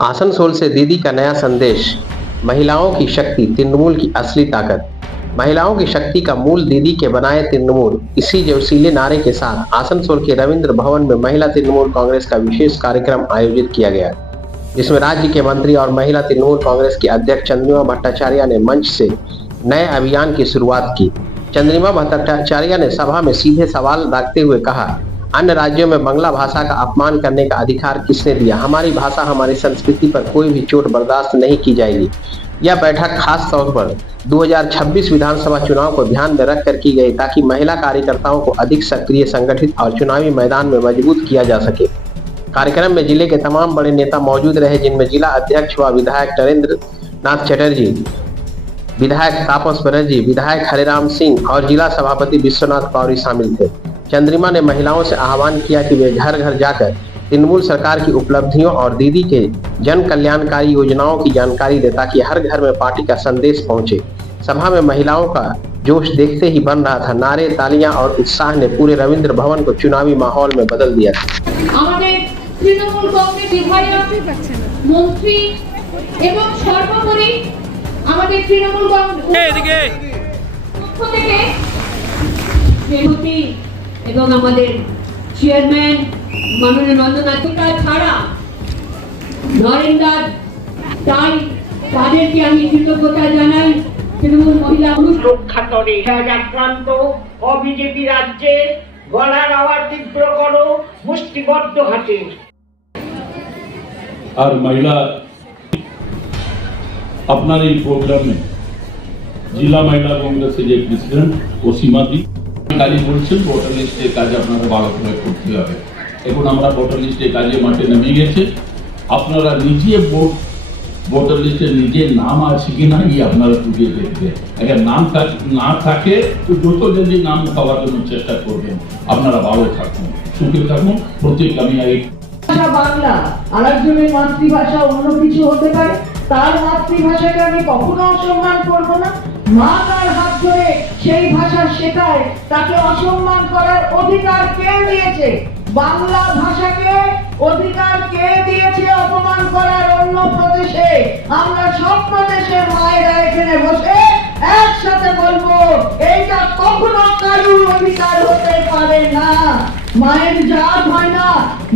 आसनसोल से दीदी का नया संदेश। महिलाओं की शक्ति तृणमूल की असली ताकत। महिलाओं की शक्ति का मूल दीदी के बनाए तृणमूल। इसी जोशीले नारे के साथ आसनसोल के रविंद्र भवन में महिला तृणमूल कांग्रेस का विशेष कार्यक्रम आयोजित किया गया, जिसमें राज्य के मंत्री और महिला तृणमूल कांग्रेस की अध्यक्ष चंद्रिमा भट्टाचार्य ने मंच से नए अभियान की शुरुआत की। चंद्रिमा भट्टाचार्य ने सभा में सीधे सवाल रखते हुए कहा, अन्य राज्यों में बांग्ला भाषा का अपमान करने का अधिकार किसने दिया? हमारी भाषा, हमारी संस्कृति पर कोई भी चोट बर्दाश्त नहीं की जाएगी। यह बैठक खास तौर पर 2026 विधानसभा चुनाव को ध्यान में रखकर की गई, ताकि महिला कार्यकर्ताओं को अधिक सक्रिय, संगठित और चुनावी मैदान में मजबूत किया जा सके। कार्यक्रम में जिले के तमाम बड़े नेता मौजूद रहे, जिनमें जिला अध्यक्ष व विधायक नरेंद्र नाथ चटर्जी, विधायक तापस बनर्जी, विधायक हरिराम सिंह और जिला सभापति विश्वनाथ पौरी शामिल थे। चंद्रिमा ने महिलाओं से आह्वान किया कि वे घर घर जाकर तृणमूल सरकार की उपलब्धियों और दीदी के जन कल्याणकारी योजनाओं की जानकारी दे, ताकि हर घर में पार्टी का संदेश पहुंचे। सभा में महिलाओं का जोश देखते ही बन रहा था। नारे, तालियां और उत्साह ने पूरे रविंद्र भवन को चुनावी माहौल में बदल दिया था। তৃণমূল কংগ্রেস বিধায়ক, মন্ত্রী এবং সর্বোপরি আমাদের তৃণমূল কংগ্রেস পক্ষ থেকে মেহতি এবং আমাদের চেয়ারম্যান মাননীয় নন্দনাথিকা ছাড়া নরেন্দ্র তাই তাদেরকে আমি কৃতজ্ঞতা জানাই। তৃণমূল মহিলা রক্ষা করে আক্রান্ত অবিজেপি রাজ্যে গলার আওয়াজ তীব্র করো, মুষ্টিবদ্ধ হাতে। আর महिला আপনার এই প্রোগ্রামে জেলা মহিলা কংগ্রেসের যে প্রেসিডেন্ট অসীমা দি কালী বলছেন, ভোটার লিস্টের কাজ আপনারা ভালো করে করতে হবে। এখন আমরা ভোটার লিস্টের কাজে মাঠে নেমে গেছে। আপনারা নিজে ভোটার লিস্টে নিজের নাম আছে কিনা এই আপনারা খুঁজে দেখবেন। আগে নাম না থাকে তো যত জলদি নাম পাওয়ার জন্য চেষ্টা করবেন। আপনারা ভালো থাকুন, সুখে থাকুন। প্রত্যেক আমি বাংলা আরেকজনের মাতৃভাষা অন্য কিছু হতে পারে, তার মাতৃভাষাকে আমি কখনো অসম্মান করব না। মা তার হাত ধরে সেই ভাষা শেখায়, তাকে অসম্মান করার অধিকার কে দিয়েছে? বাংলা ভাষাকে অধিকার কে দিয়েছে অপমান করার অন্য প্রদেশে? আমরা সব প্রদেশের মায়েরা এখানে বসে একসাথে বলবো, এইটা কখনো কারুর অধিকার হতে পারে না। মায়ের জাত হয় না,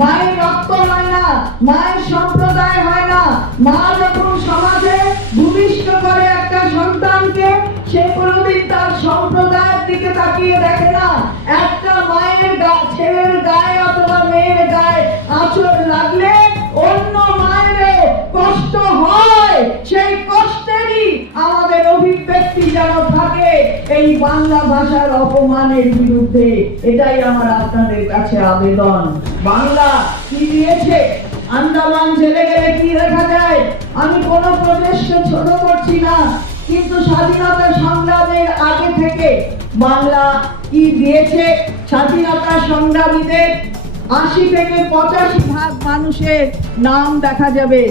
মায়ের রক্ত হয় না, মায়ের সম্প্রদায় হয় না। মা যখন সমাজে ভূমিষ্ঠ করে একটা সন্তানকে, সে কোনোদিন তার সম্প্রদায়ের দিকে তাকিয়ে দেখে না। একটা মায়ের ছেলের গায়ে অথবা মেয়ের গায়ে আঁচড় লাগলে অন্য মায়ের কষ্ট হয়। সেই কষ্টেরই আমাদের অভিব্যক্তি যেন থাকে এই বাংলা ভাষার অপমানের বিরুদ্ধে। এটাই আমার আপনাদের কাছে আবেদন। বাংলা কি দিয়েছে? আন্দামান জেলে গেলে কি দেখা যায়? আমি কোনো প্রদেশকে ছোট করছি না, কিন্তু স্বাধীনতা সংগ্রামের আগে থেকে বাংলা কি দিয়েছে? স্বাধীনতা সংগ্রামীদের ৮০ থেকে ৮৫% মানুষের নাম দেখা যাবে।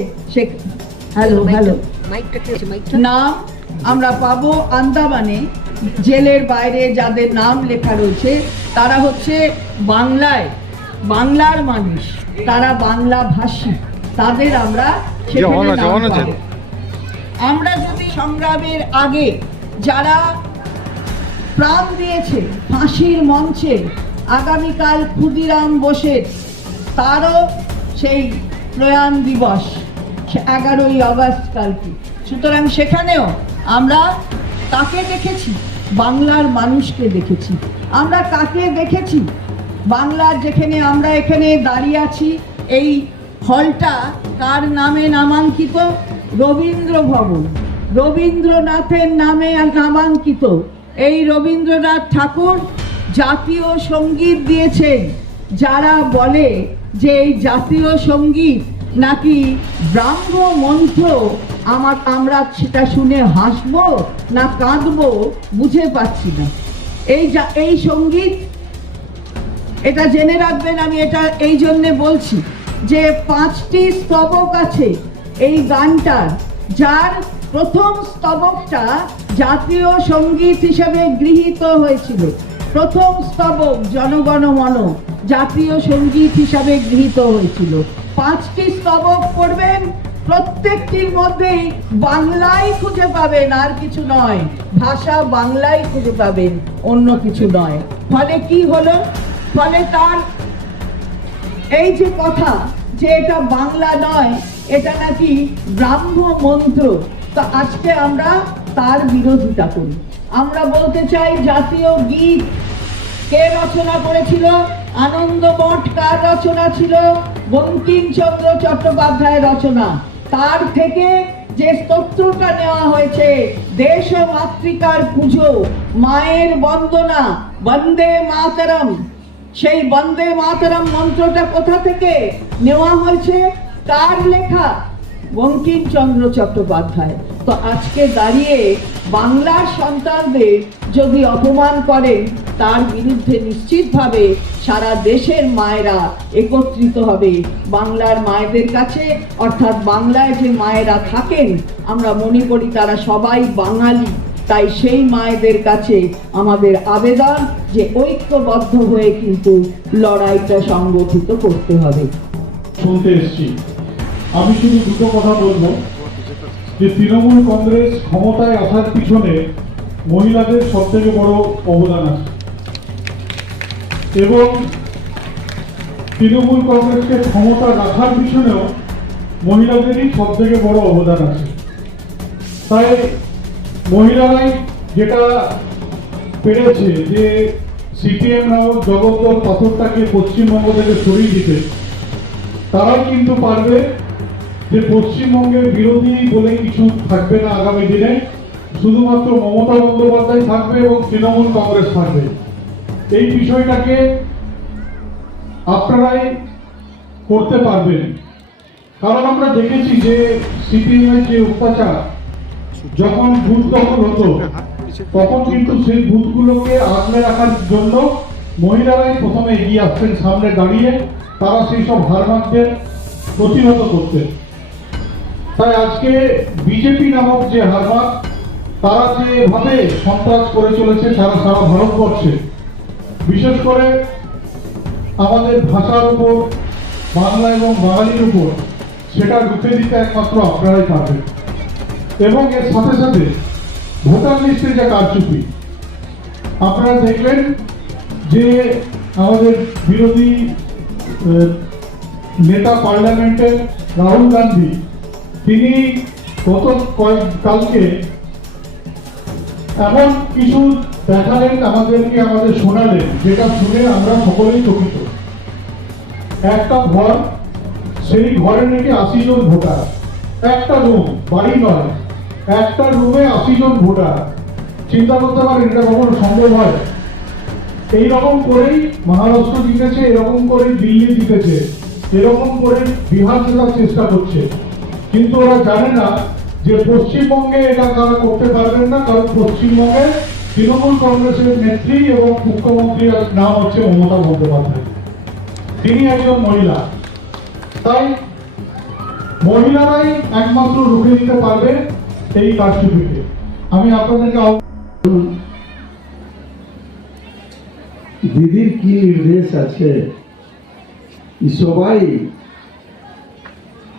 নাম আমরা পাবো আন্দামানে। জেলের বাইরে যাদের নাম লেখা রয়েছে তারা হচ্ছে বাংলার মানুষ, তারা বাংলা ভাষী, তাদের আমরা আমরা যদি সংগ্রামের আগে যারা প্রাণ দিয়েছে ফাঁসির মঞ্চে, আগামীকাল ক্ষুদিরাম বোসের তারও সেই প্রয়াণ দিবস 11ই আগস্ট কালকে। সুতরাং সেখানেও আমরা কাকে দেখেছি? বাংলার মানুষকে দেখেছি। আমরা কাকে দেখেছি? বাংলার যেখানে আমরা এখানে দাঁড়িয়ে আছি, এই হলটা কার নামে নামাঙ্কিত? রবীন্দ্র ভবন, রবীন্দ্রনাথের নামে নামাঙ্কিত। এই রবীন্দ্রনাথ ঠাকুর জাতীয় সঙ্গীত দিয়েছেন। যারা বলে যে এই জাতীয় সঙ্গীত নাকি ব্রাহ্ম মন্ত্র, আমরা সেটা শুনে হাসবো না কাঁদবো বুঝে পাচ্ছি না। এই সঙ্গীত, এটা জেনে রাখবেন। আমি এটা এই জন্যে বলছি যে 5টি স্তবক আছে এই গানটার, যার প্রথম স্তবকটা জাতীয় সঙ্গীত হিসেবে গৃহীত হয়েছিল। প্রথম স্তবক জনগণ মন জাতীয় সঙ্গীত হিসাবে গৃহীত হয়েছিল। 5টি স্তবক পড়বেন, প্রত্যেকটির মধ্যেই বাংলাই খুঁজে পাবেন, আর কিছু নয়। ভাষা বাংলাই খুঁজে পাবেন, অন্য কিছু নয়। ফলে কি হলো? ফলে তার এই যে কথা যে এটা বাংলা নয়, এটা নাকি ব্রাহ্ম মন্ত্র, তো আজকে আমরা তার বিরোধিতা করি। আমরা বলতে চাই, জাতীয় গীত কে রচনা করেছিল? আনন্দমঠ কার রচনা ছিল? বঙ্কিমচন্দ্র চট্টোপাধ্যায়ের রচনা। তার থেকে যে স্তোত্রটা নেওয়া হয়েছে, দেশ ও মাতৃকার পুজো, মায়ের বন্দনা, বন্দে মাতরম, সেই বন্দে মাতরম মন্ত্রটা কোথা থেকে নেওয়া হয়েছে? কার লেখা? বঙ্কিমচন্দ্র চট্টোপাধ্যায়। তো আজকে দাঁড়িয়ে বাংলার সন্তানদের যদি অপমান করেন, তার বিরুদ্ধে নিশ্চিতভাবে সারা দেশের মায়েরা একত্রিত হবে বাংলার মায়েদের কাছে। অর্থাৎ বাংলায় যে মায়েরা থাকেন, আমরা মনে করি তারা সবাই বাঙালি। তাই সেই মায়েদের কাছে আমাদের আবেদন যে ঐক্যবদ্ধ হয়ে কিন্তু লড়াইটা সংগঠিত করতে হবে। শুনতে এসছি, আমি শুধু দুটো কথা বলবো যে তৃণমূল কংগ্রেস ক্ষমতায় আসার পিছনে মহিলাদের সব থেকে বড় অবদান আছে, এবং তৃণমূল কংগ্রেসকে ক্ষমতা রাখার পিছনেও মহিলাদেরই সব থেকে বড় অবদান আছে। তাই মহিলারাই যেটা পেরেছে যে সিপিএম নামক জগদ্দল পাথরটাকে পশ্চিমবঙ্গ থেকে সরিয়ে দিতে, তারাই কিন্তু পারবে যে পশ্চিমবঙ্গের বিরোধী বলে কিছু থাকবে না আগামী দিনে, শুধুমাত্র মমতা বন্দ্যোপাধ্যায় থাকবে এবং তৃণমূল কংগ্রেস থাকবে। এই বিষয়টাকে আপনারাই করতে পারবেন, কারণ আমরা দেখেছি যে সিপিএম এর যে অত্যাচার, যখন বুথ দখল হতো তখন কিন্তু সেই বুথগুলোকে আগলে রাখার জন্য মহিলারাই প্রথমে এগিয়ে আসতেন, সামনে দাঁড়িয়ে তারা সেই সব হারমাতদের প্রতিহত করতেন। তাই আজকে বিজেপি নামক যে হারমাত, তারা যেভাবে সন্ত্রাস করে চলেছে সারা ভারতবর্ষে, বিশেষ করে আমাদের ভাষার উপর, বাংলা এবং বাঙালির উপর, সেটা রুখে দিতে একমাত্র আপনারাই পারবেন। এবং এর সাথে সাথে ভোটার লিস্টের যে কারচুপি, আপনারা দেখলেন যে আমাদের বিরোধী নেতা পার্লামেন্টের রাহুল গান্ধী, তিনি গত কালকে এমন কিছু দেখালেন আমাদেরকে, আমাদের শোনালেন, যেটা শুনে আমরা সকলেই চকিত। একটা ঘর, সেই ঘরে নাকি 80 জন ভোটার, একটা রুম, বাড়ি নয়, একটা রুমে 80 জন ভোটার। চিন্তা করতে পারেন এটা কখনো সম্ভব হয়? এইরকম করেই মহারাষ্ট্র জিতেছে, এরকম করে দিল্লি জিতেছে, এরকম করে বিহার জেতার চেষ্টা করছে, কিন্তু ওরা জানে না যে পশ্চিমবঙ্গে এটা তারা করতে পারবেন না, কারণ পশ্চিমবঙ্গে তৃণমূল কংগ্রেসের নেত্রী এবং মুখ্যমন্ত্রীর নাম হচ্ছে মমতা বন্দ্যোপাধ্যায়, তিনি একজন মহিলা। তাই মহিলারাই একমাত্র রুখে দিতে পারবে এই কারচুপিকে। আমি আপনাদেরকে দিদির কি নির্দেশ আছে, সবাই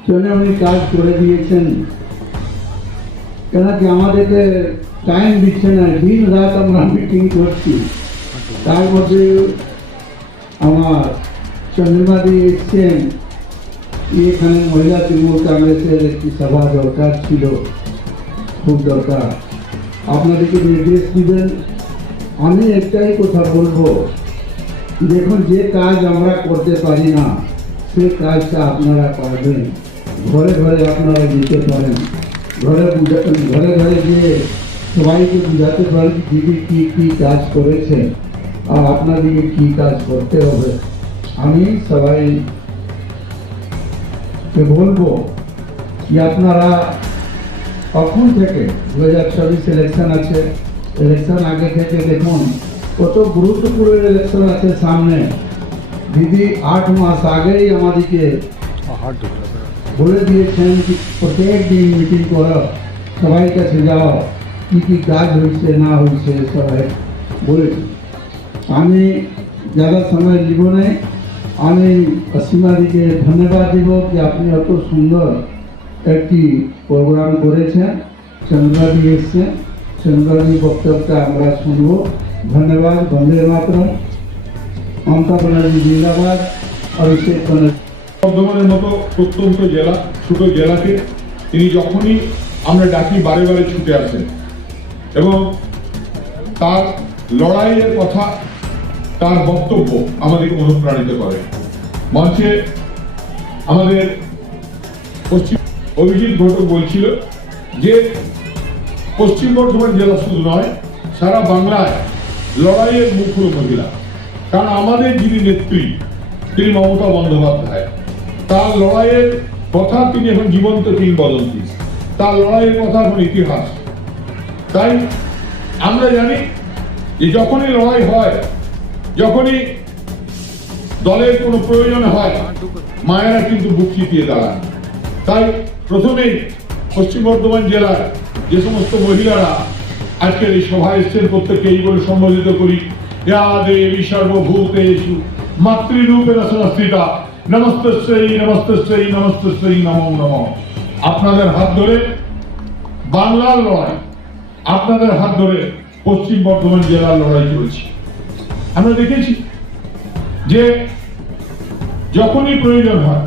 জন্য উনি কাজ করে দিয়েছেন, কেন কি আমাদেরকে টাইম দিচ্ছে না, দিন রাত আমরা মিটিং করছি। তার মধ্যে আমার চন্দ্রমাদি এসছেন, এখানে মহিলা তৃণমূল কংগ্রেসের একটি সভা দরকার ছিল, খুব দরকার, আপনাদেরকে নির্দেশ দিবেন। আমি একটাই কথা বলবো, দেখুন যে কাজ আমরা করতে পারি না, সে কাজটা আপনারা পারবেন। ঘরে ঘরে আপনারা যেতে পারেন, ঘরে ঘরে গিয়ে সবাইকে বুঝাতে পারেন দিদি কি কাজ করেছে আর আপনাদেরকে কি কাজ করতে হবে। আমি সবাইকে বলবো যে আপনারা কখন থেকে 2024 ইলেকশন আছে, ইলেকশন আগে থেকে দেখুন কত গুরুত্বপূর্ণ ইলেকশন আছে সামনে। দিদি 8 মাস আগেই আমাদেরকে বলে দিয়েছেন কি প্রত্যেক দিন মিটিং করো, সবাই কাছে যাও, কি কাজ হয়েছে না হয়েছে সবাই বলেছি। আমি ज़्यादा समय লিব নাই, আমি অসীমা দিকে ধন্যবাদ দিব যে আপনি অত সুন্দর একটি প্রোগ্রাম করেছেন, চন্দ্রাদি এসছেন, চন্দ্রাদি বক্তব্যটা আমরা শুনব। ধন্যবাদ। বন্দে মাতরম। মমতা ব্যানার্জি জিন্দাবাদ। অভিষেক ব্যানার্জি। বর্ধমানের মতো প্রত্যন্ত জেলা, ছোট জেলাকে তিনি যখনই আমরা ডাকি বারে বারে ছুটে আসেন এবং তার লড়াইয়ের কথা, তার বক্তব্য আমাদেরকে অনুপ্রাণিত করে। মঞ্চে আমাদের পশ্চিম অভিজিৎ ঘটক বলছিল যে পশ্চিম বর্ধমান জেলা শুধু নয়, সারা বাংলায় লড়াইয়ের মুখ হল মহিলা। কারণ আমাদের যিনি নেত্রী তিনি মমতা বন্দ্যোপাধ্যায়, তার লড়াইয়ের কথা তিনি এখন জীবন্ত কিংবদন্তি, তার লড়াইয়ের কথা এখন ইতিহাস। তাই আমরা জানি যে যখনই লড়াই হয়, যখনই দলের কোনো প্রয়োজন হয়, মায়েরা কিন্তু বুক চিতিয়ে দাঁড়ান। তাই প্রথমেই পশ্চিম বর্ধমান জেলার যে সমস্ত মহিলারা আজকের এই সভায় এসেছেন প্রত্যেককে এই বলে সম্বোধিত করি, ইয়া দেবী সর্বভূতেষু মাতৃরূপেণ সংস্থিতা নমস্তস্যৈ নমস্তস্যৈ নমস্তস্যৈ নমো নমঃ। আপনাদের হাত ধরে বাংলার লড়াই, আপনাদের হাত ধরে পশ্চিম বর্ধমান জেলার লড়াই চলছে। আমরা দেখেছি যে যখনই প্রয়োজন হয়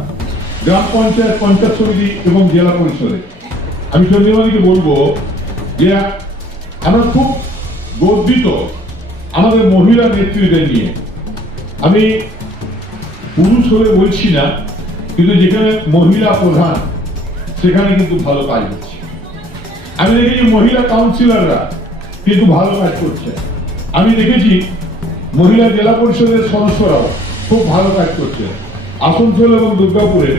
গ্রাম পঞ্চায়েত, পঞ্চায়েত সমিতি এবং জেলা পরিষদে, আমি চন্দ্রমাদিকে বলবো যে আমরা খুব গর্বিত আমাদের মহিলা নেত্রীদের নিয়ে। আমি পুরুষ হলে বলছি না, কিন্তু যেখানে মহিলা প্রধান সেখানে কিন্তু ভালো কাজ হচ্ছে। আমি দেখেছি মহিলা কাউন্সিলররা কিন্তু ভালো কাজ করছে। আমি দেখেছি মহিলা জেলা পরিষদের সদস্যরাও খুব ভালো কাজ করছে। আসানসোল এবং দুর্গাপুরের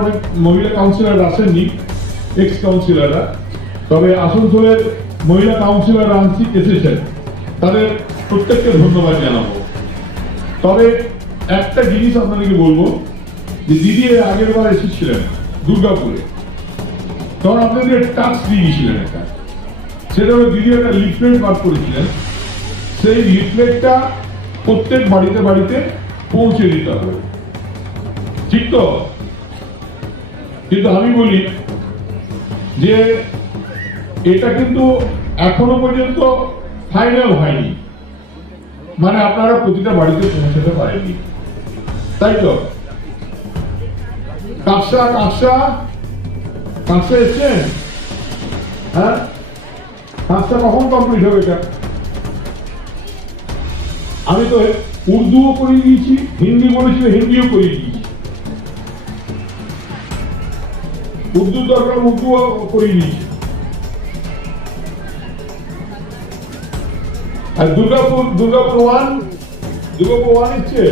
অনেক মহিলা কাউন্সিলর আসেননি, এক্স কাউন্সিলররা, তবে আসানসোলের মহিলা কাউন্সিলর এসেছেন, তাদের প্রত্যেককে ধন্যবাদ জানাবো। তবে একটা জিনিস আপনাদেরকে বলবো যে দিদি আগের বার এসেছিলেন দুর্গাপুরে, তখন আপনাদের টাস্ক দিয়ে গিয়েছিলেন একটা, সেটা হলো দিদি একটা লিফলেট বার করেছিলেন, সেই লিফলেটটা প্রত্যেক বাড়িতে বাড়িতে পৌঁছে দিতে হবে, ঠিক তো? কিন্তু আমি বলি যে এটা কিন্তু এখনো পর্যন্ত ফাইনাল হয়নি, মানে আপনারা প্রতিটা বাড়িতে পৌঁছাতে পারেননি, তাই তো? কাকসা এসছেন? হ্যাঁ, কাকসা কখন কমপ্লিট হবে এটা? আমি তো উর্দুও করিয়ে দিয়েছি, হিন্দি বলেছিল হিন্দিও করিয়ে দিয়েছি, উর্দু দরকার উর্দুও করিয়ে দিয়েছি। আর দুর্গাপুর ওয়ান ইচ্ছে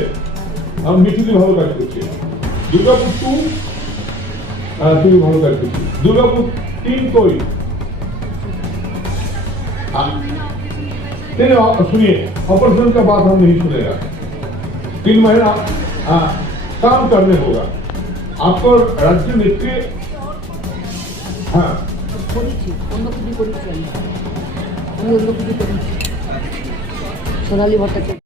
আমি মিঠুদি ভালো কাজ করছে, দুর্গাপুর 2 তুমি ভালো কাজ করছি, দুর্গাপুর 3 কই सुनिए, ऑपरेशन का बात हम नहीं सुनेगा, 3 महीना काम करने होगा आपको राज्य नेत्री। हाँ সোনালী ভট্টাচার্য।